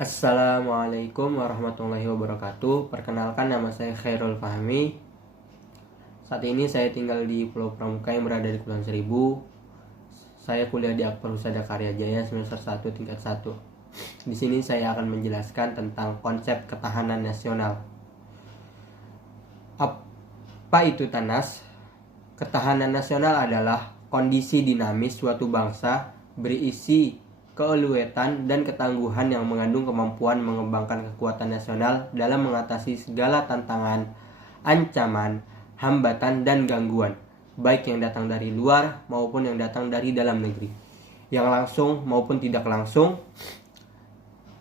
Assalamualaikum warahmatullahi wabarakatuh. Perkenalkan, nama saya Khairul Fahmi. Saat ini saya tinggal di Pulau Pramuka yang berada di Kepulauan Seribu. Saya kuliah di Akper Husada Karya Jaya semester 1 tingkat 1. Di sini saya akan menjelaskan tentang konsep ketahanan nasional. Apa itu TANAS? Ketahanan nasional adalah kondisi dinamis suatu bangsa berisi keuletan dan ketangguhan yang mengandung kemampuan mengembangkan kekuatan nasional dalam mengatasi segala tantangan, ancaman, hambatan, dan gangguan, baik yang datang dari luar maupun yang datang dari dalam negeri, yang langsung maupun tidak langsung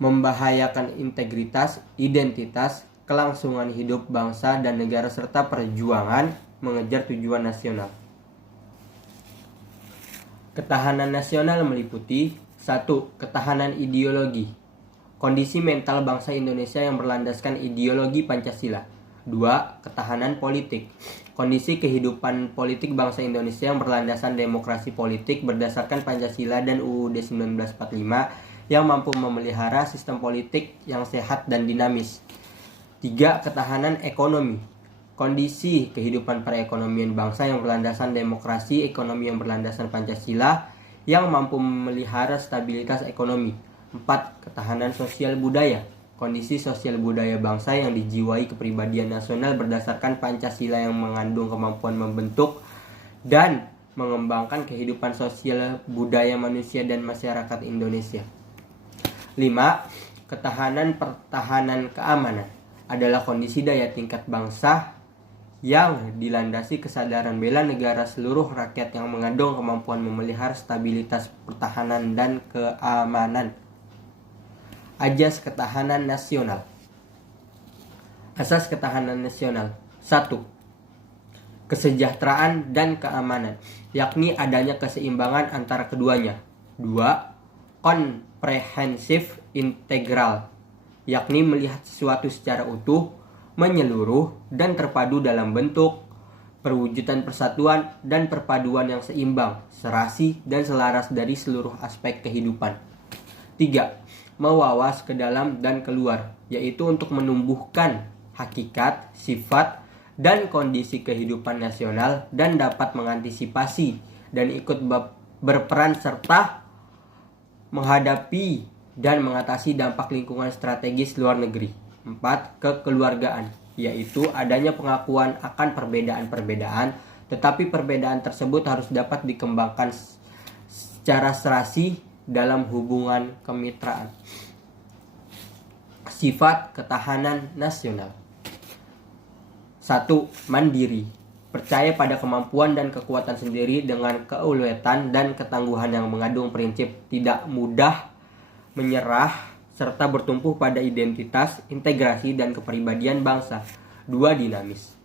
membahayakan integritas, identitas, kelangsungan hidup bangsa dan negara serta perjuangan mengejar tujuan nasional. Ketahanan nasional meliputi 1. Ketahanan ideologi. Kondisi mental bangsa Indonesia yang berlandaskan ideologi Pancasila. 2. Ketahanan politik. Kondisi kehidupan politik bangsa Indonesia yang berlandaskan demokrasi politik berdasarkan Pancasila dan UUD 1945 yang mampu memelihara sistem politik yang sehat dan dinamis. 3. Ketahanan ekonomi. Kondisi kehidupan perekonomian bangsa yang berlandaskan demokrasi, ekonomi yang berlandaskan Pancasila yang mampu memelihara stabilitas ekonomi. 4. Ketahanan sosial budaya. Kondisi sosial budaya bangsa yang dijiwai kepribadian nasional berdasarkan Pancasila yang mengandung kemampuan membentuk dan mengembangkan kehidupan sosial budaya manusia dan masyarakat Indonesia. 5. Ketahanan pertahanan keamanan adalah kondisi daya tingkat bangsa yang dilandasi kesadaran bela negara seluruh rakyat yang mengandung kemampuan memelihara stabilitas pertahanan dan keamanan. Ajas ketahanan nasional. Asas ketahanan nasional. 1. Kesejahteraan dan keamanan, yakni adanya keseimbangan antara keduanya. 2. Komprehensif integral, yakni melihat sesuatu secara utuh, menyeluruh, dan terpadu dalam bentuk, perwujudan persatuan dan perpaduan yang seimbang, serasi, dan selaras dari seluruh aspek kehidupan. 3. Mewawas ke dalam dan keluar, yaitu untuk menumbuhkan hakikat, sifat, dan kondisi kehidupan nasional dan dapat mengantisipasi dan ikut berperan serta menghadapi dan mengatasi dampak lingkungan strategis luar negeri. 4. Kekeluargaan, yaitu adanya pengakuan akan perbedaan-perbedaan, tetapi perbedaan tersebut harus dapat dikembangkan secara serasi dalam hubungan kemitraan. Sifat ketahanan nasional. 1. Mandiri, percaya pada kemampuan dan kekuatan sendiri dengan keuletan dan ketangguhan yang mengandung prinsip tidak mudah menyerah serta bertumpu pada identitas, integrasi, dan kepribadian bangsa. 2. Dinamis.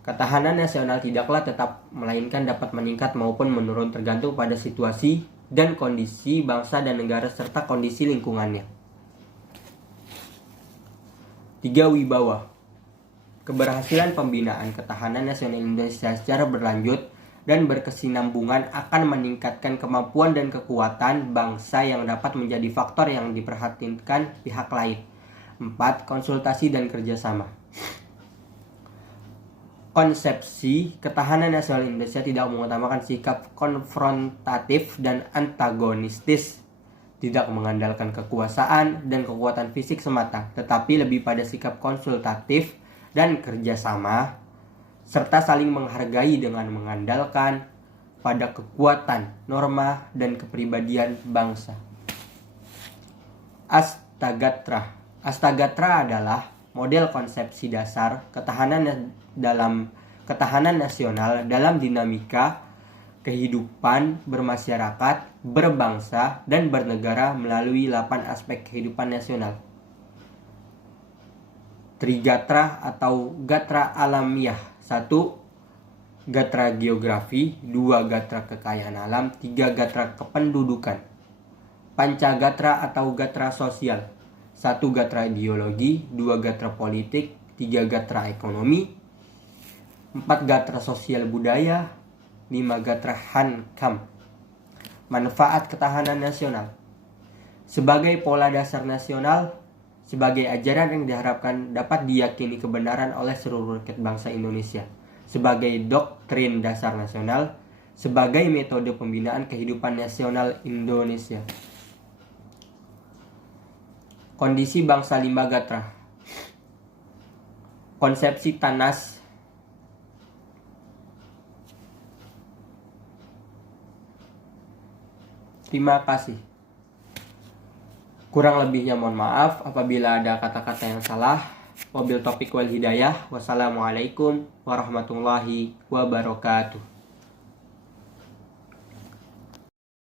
Ketahanan nasional tidaklah tetap, melainkan dapat meningkat maupun menurun tergantung pada situasi dan kondisi bangsa dan negara serta kondisi lingkungannya. 3. Wibawa. Keberhasilan pembinaan ketahanan nasional Indonesia secara berlanjut dan berkesinambungan akan meningkatkan kemampuan dan kekuatan bangsa yang dapat menjadi faktor yang diperhatikan pihak lain. 4. Konsultasi dan kerjasama. Konsepsi ketahanan nasional Indonesia tidak mengutamakan sikap konfrontatif dan antagonistis, tidak mengandalkan kekuasaan dan kekuatan fisik semata, tetapi lebih pada sikap konsultatif dan kerjasama, serta saling menghargai dengan mengandalkan pada kekuatan, norma, dan kepribadian bangsa. Astagatra. Astagatra adalah model konsepsi dasar ketahanan nasional dalam dinamika kehidupan bermasyarakat, berbangsa, dan bernegara melalui 8 aspek kehidupan nasional. Trigatra atau gatra alamiah. 1. Gatra geografi. 2. Gatra kekayaan alam. 3. Gatra kependudukan. Pancagatra atau gatra sosial. 1. Gatra ideologi. 2. Gatra politik. 3. Gatra ekonomi. 4. Gatra sosial budaya. 5. Gatra hankam. Manfaat ketahanan nasional. sebagai pola dasar nasional, sebagai ajaran yang diharapkan dapat diyakini kebenaran oleh seluruh rakyat bangsa Indonesia, sebagai doktrin dasar nasional, sebagai metode pembinaan kehidupan nasional Indonesia. Kondisi bangsa Limba Gatra. Konsepsi TANAS Terima kasih. Kurang lebihnya mohon maaf apabila ada kata-kata yang salah. Wabil taufiq wal hidayah. Wassalamualaikum warahmatullahi wabarakatuh.